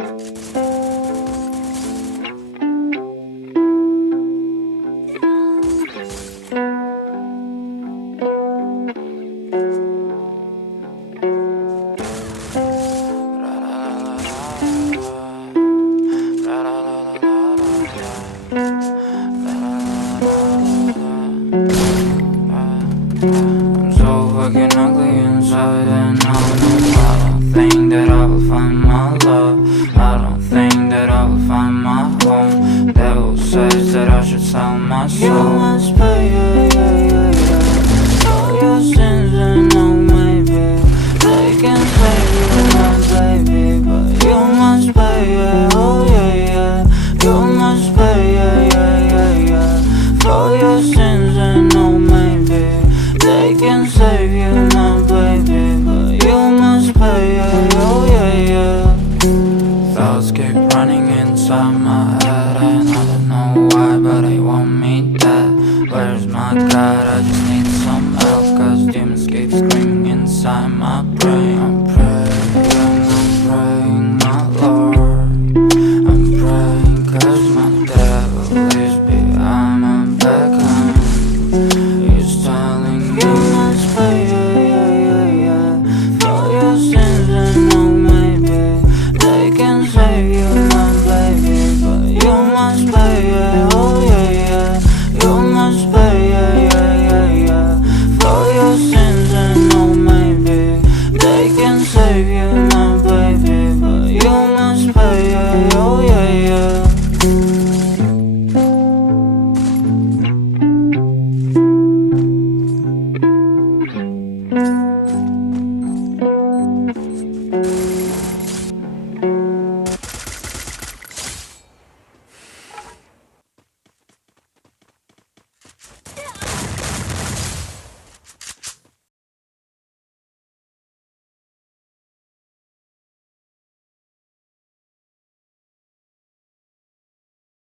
I'm so fucking ugly inside, and I don't think that I will find my love. I don't think that I will find my home. Devil says that I should sell my soul. You must pay, all your sins, and no maybe they can save you, my baby, but you must pay, oh yeah. You must pay, for your sins, and no maybe they can save you, my baby, but you must pay, oh yeah. Thoughts keep running inside my head.